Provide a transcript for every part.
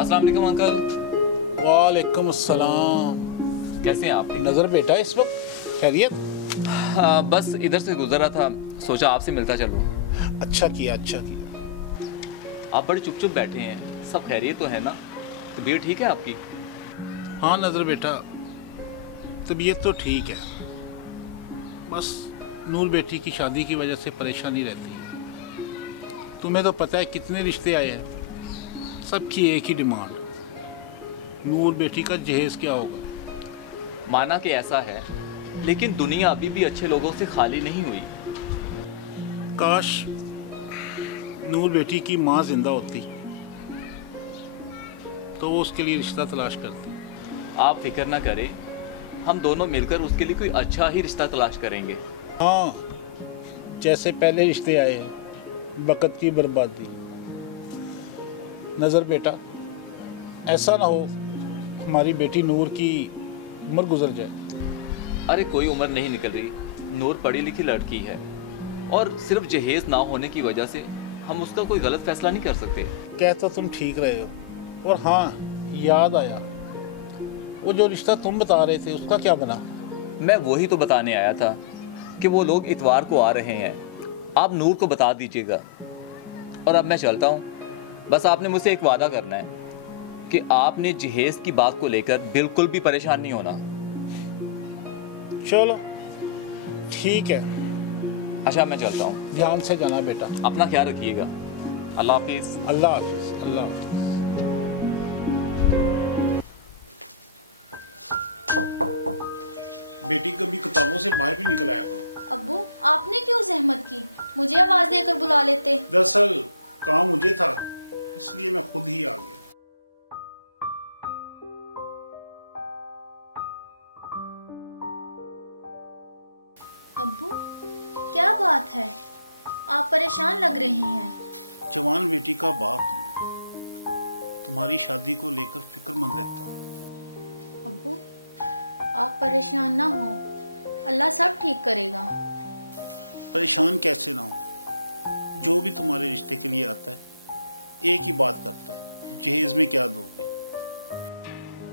अस्सलाम वालेकुम अंकल। वालेकुम अस्सलाम। कैसे हैं आप? नज़र बेटा इस वक्त खैरियत? हाँ, बस इधर से गुजर रहा था, सोचा आपसे मिलता चलूं। अच्छा किया अच्छा किया। आप बड़े चुप चुप बैठे हैं, सब खैरियत तो है ना? तबीयत ठीक है आपकी? हाँ नज़र बेटा, तबीयत तो ठीक है, बस नूर बेटी की शादी की वजह से परेशानी रहती है। तुम्हें तो पता है कितने रिश्ते आए हैं, सबकी एक ही डिमांड, नूर बेटी का जहेज क्या होगा। माना कि ऐसा है, लेकिन दुनिया अभी भी अच्छे लोगों से खाली नहीं हुई। काश नूर बेटी की माँ जिंदा होती तो वो उसके लिए रिश्ता तलाश करती। आप फिक्र ना करें, हम दोनों मिलकर उसके लिए कोई अच्छा ही रिश्ता तलाश करेंगे। हाँ, जैसे पहले रिश्ते आए हैं, वक़्त की बर्बादी। नज़र बेटा, ऐसा ना हो हमारी बेटी नूर की उम्र गुजर जाए। अरे कोई उम्र नहीं निकल रही, नूर पढ़ी लिखी लड़की है और सिर्फ जहेज ना होने की वजह से हम उसका कोई गलत फैसला नहीं कर सकते। कह तो तुम ठीक रहे हो, और हाँ याद आया, वो जो रिश्ता तुम बता रहे थे उसका क्या बना? मैं वही तो बताने आया था कि वो लोग इतवार को आ रहे हैं, आप नूर को बता दीजिएगा। और अब मैं चलता हूँ, बस आपने मुझसे एक वादा करना है कि आपने जहेज की बात को लेकर बिल्कुल भी परेशान नहीं होना। चलो ठीक है। अच्छा मैं चलता हूँ, ध्यान से जाना बेटा। अपना ख्याल रखिएगा। अल्लाह हाफिज़। अल्लाह हाफिज़। अल्लाह हाफिज़।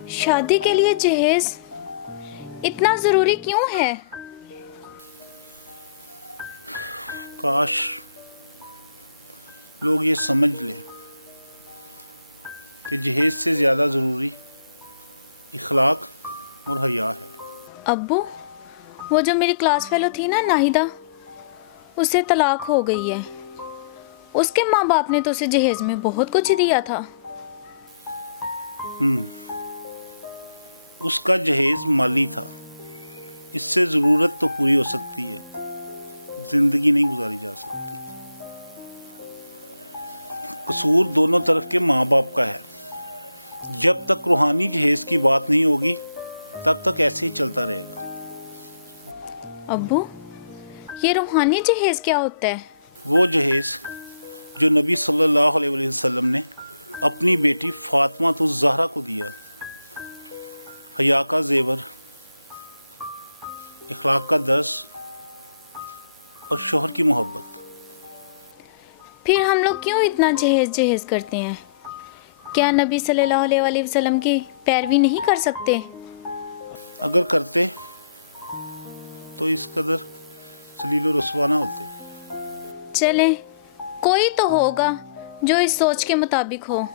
शादी के लिए जहेज इतना जरूरी क्यों है? अब्बू, वो जो मेरी क्लास फेलो थी ना नाहिदा, उससे तलाक हो गई है। उसके माँ बाप ने तो उसे जहेज में बहुत कुछ दिया था। अब्बू, ये रूहानी जहेज क्या होता है? फिर हम लोग क्यों इतना जहेज जहेज करते हैं? क्या नबी सल्लल्लाहु अलैहि वसल्लम की पैरवी नहीं कर सकते? चलें, कोई तो होगा जो इस सोच के मुताबिक हो।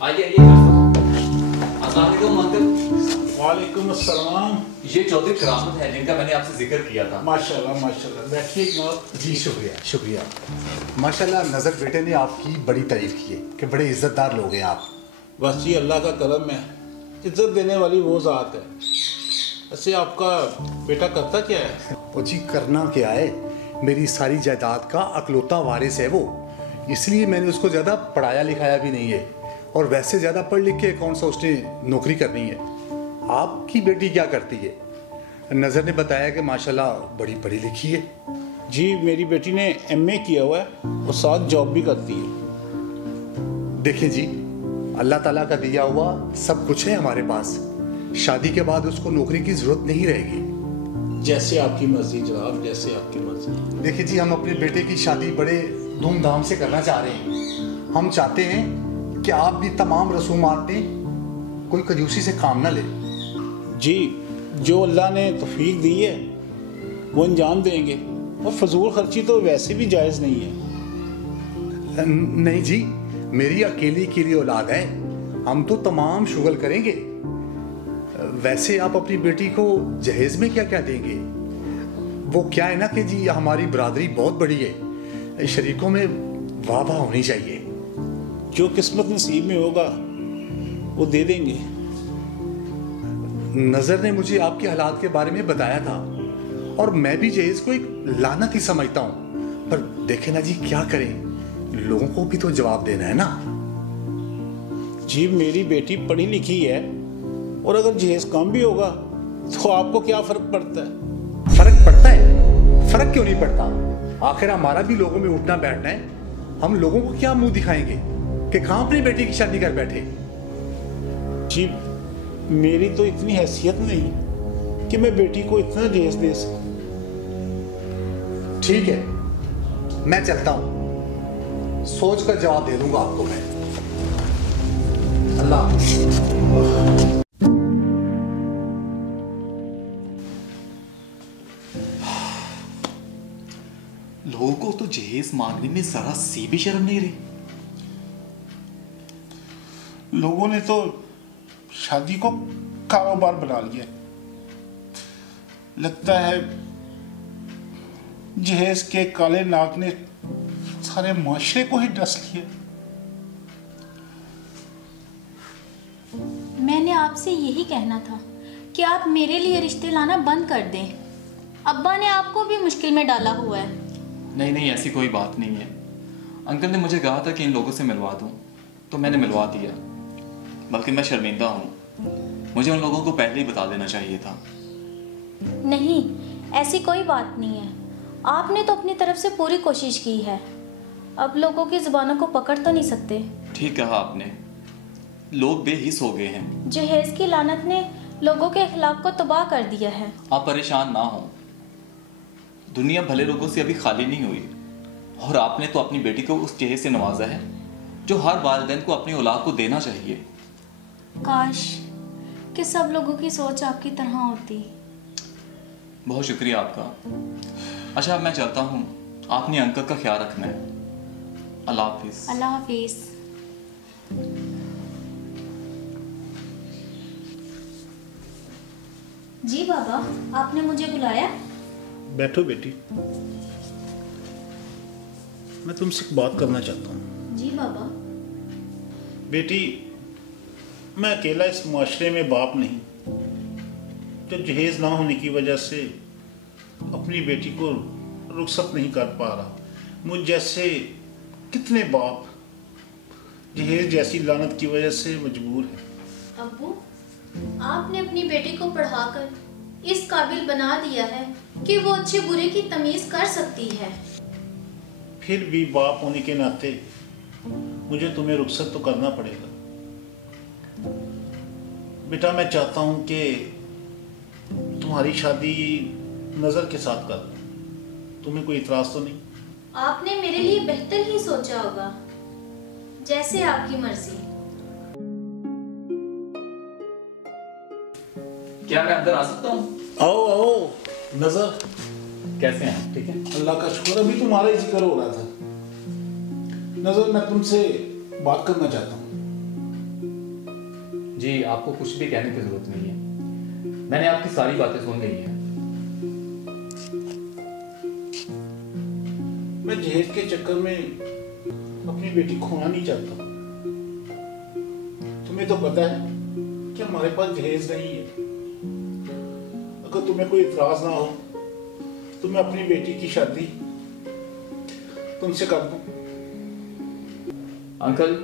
आइए आइए। अस्सलाम वालेकुम अंकल। वालेकुम अस्सलाम। ये चौधरी करामत है जिनका मैंने आपसे जिक्र किया था। माशाल्लाह माशाल्लाह, बैठिए जनाब। जी शुक्रिया शुक्रिया। माशाल्लाह नज़र बेटे ने आपकी बड़ी तारीफ की है कि बड़े इज़्ज़तदार लोग हैं आप। बस जी अल्लाह का करम है, इज्जत देने वाली वो ज़ात है। ऐसे आपका बेटा करता क्या है? वो जी करना क्या है, मेरी सारी जायदाद का अकलौता वारिस है वो, इसलिए मैंने उसको ज़्यादा पढ़ाया लिखाया भी नहीं है। और वैसे ज़्यादा पढ़ लिख के कौन सा उसने नौकरी करनी है। आपकी बेटी क्या करती है? नज़र ने बताया कि माशाल्लाह बड़ी पढ़ी लिखी है। जी मेरी बेटी ने एमए किया हुआ है और साथ जॉब भी करती है। देखिए जी, अल्लाह ताला का दिया हुआ सब कुछ है हमारे पास। शादी के बाद उसको नौकरी की ज़रूरत नहीं रहेगी। जैसे आपकी मर्जी जनाब, जैसे आपकी मर्जी। देखिए जी, हम अपने बेटे की शादी बड़े धूमधाम से करना चाह रहे हैं। हम चाहते हैं कि आप भी तमाम रसूमात में कोई कंजूसी से काम ना ले। जी जो अल्लाह ने तौफीक दी है वो अंजाम देंगे, और फजूल खर्ची तो वैसे भी जायज़ नहीं है। नहीं जी, मेरी अकेली औलाद है, हम तो तमाम शुगल करेंगे। वैसे आप अपनी बेटी को जहेज में क्या क्या देंगे? वो क्या है ना कि जी हमारी बरादरी बहुत बड़ी है, शरीकों में वाह वाह होनी चाहिए। जो किस्मत नसीब में होगा वो दे देंगे। नज़र ने मुझे आपके हालात के बारे में बताया था और मैं भी जहेज को एक लानत ही समझता हूँ, पर देखे ना जी क्या करें, लोगों को भी तो जवाब देना है ना। जी मेरी बेटी पढ़ी लिखी है, और अगर जहेज कम भी होगा तो आपको क्या फ़र्क पड़ता है? फर्क पड़ता है। फर्क क्यों नहीं पड़ता? आखिर हमारा भी लोगों में उठना बैठना है। हम लोगों को क्या मुंह दिखाएंगे कि कहाँ अपनी बेटी की शादी कर बैठे। जी मेरी तो इतनी हैसियत नहीं कि मैं बेटी को इतना जहेज दे सकूं। ठीक है, मैं चलता हूं, सोच कर जवाब दे दूंगा आपको मैं। अल्लाह हाफ़िज़। लोगों को तो जहेज मांगने में जरा सी भी शर्म नहीं रही। लोगों ने तो शादी को कारोबार बना लिया। लगता है जहेज के काले नाग ने सारे माशरे को ही डस लिया। मैंने आपसे यही कहना था कि आप मेरे लिए रिश्ते लाना बंद कर दें। अब्बा ने आपको भी मुश्किल में डाला हुआ है। नहीं नहीं, ऐसी कोई बात नहीं है। अंकल ने मुझे कहा था कि इन लोगों से मिलवा दूं, तो मैंने मिलवा दिया। बल्कि मैं शर्मिंदा हूँ, मुझे उन लोगों को पहले ही बता देना चाहिए था। नहीं, ऐसी कोई बात नहीं है। आपने तो अपनी तरफ से पूरी कोशिश की है। अब लोगों की जुबानों को पकड़ तो नहीं सकते। ठीक कहा आपने, लोग बेहिस हो गए हैं। जहेज की लानत ने लोगों के अखलाक को तबाह कर दिया है। आप परेशान ना हो, दुनिया भले लोगों से अभी खाली नहीं हुई, और आपने तो अपनी बेटी को उस जहेज से नवाजा है जो हर वालिदैन को अपनी औलाद को देना चाहिए। काश कि सब लोगों की सोच आपकी तरह होती। बहुत शुक्रिया आपका। अच्छा अब मैं चलता हूँ, आपने अंकल का ख्याल रखना है। अल्लाह हाफिज। अल्लाह हाफिज। जी बाबा, आपने मुझे बुलाया? बैठो बेटी, मैं तुमसे एक बात करना चाहता हूँ। जी बाबा। बेटी, मैं अकेला इस माशरे में बाप नहीं जो जहेज ना होने की वजह से अपनी बेटी को रुखसत नहीं कर पा रहा। मुझ जैसे कितने बाप जहेज जैसी लानत की वजह से मजबूर हैं। अब्बू, आपने अपनी बेटी को पढ़ाकर इस काबिल बना दिया है कि वो अच्छे बुरे की तमीज कर सकती है। फिर भी बाप होने के नाते मुझे तुम्हें रुखसत तो करना पड़ेगा। बेटा, मैं चाहता हूं कि तुम्हारी शादी नज़र के साथ कर दूं। तुम्हें कोई इतराज तो नहीं? आपने मेरे लिए बेहतर ही सोचा होगा। जैसे आपकी मर्जी। क्या मैं अंदर आ सकता हूँ? आओ आओ। नज़र, कैसे हैं? ठीक है। अल्लाह का शुक्र, अभी तुम्हारा ही जिक्र हो रहा था। नज़र, मैं तुमसे बात करना चाहता हूँ। जी, आपको कुछ भी कहने की जरूरत नहीं है, मैंने आपकी सारी बातें सुन ली हैं। मैं जहेज के चक्कर में अपनी बेटी खोना नहीं चाहता। तुम्हें तो पता है कि हमारे पास जहेज नहीं है। अगर तुम्हें कोई इतराज ना हो तो मैं अपनी बेटी की शादी तुमसे कर दूं। अंकल,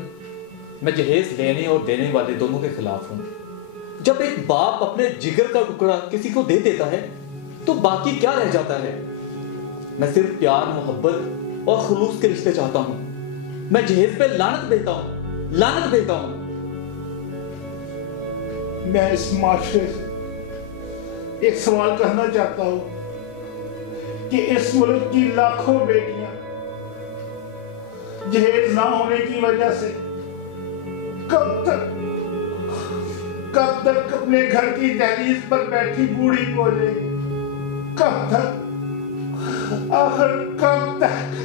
मैं जहेज लेने और देने वाले दोनों के खिलाफ हूं। जब एक बाप अपने जिगर का टुकड़ा किसी को दे देता है तो बाकी क्या रह जाता है? मैं सिर्फ प्यार, मोहब्बत और खुलूस के रिश्ते चाहता हूं। मैं जहेज पे लानत देता हूं, लानत देता हूं। मैं इस माशरे से एक सवाल करना चाहता हूं कि इस मुल्क की लाखों बेटियां जहेज ना होने की वजह से कब तक अपने घर की दहलीज पर बैठी बूढ़ी बोलेगी? कब तक? आखिर कब तक?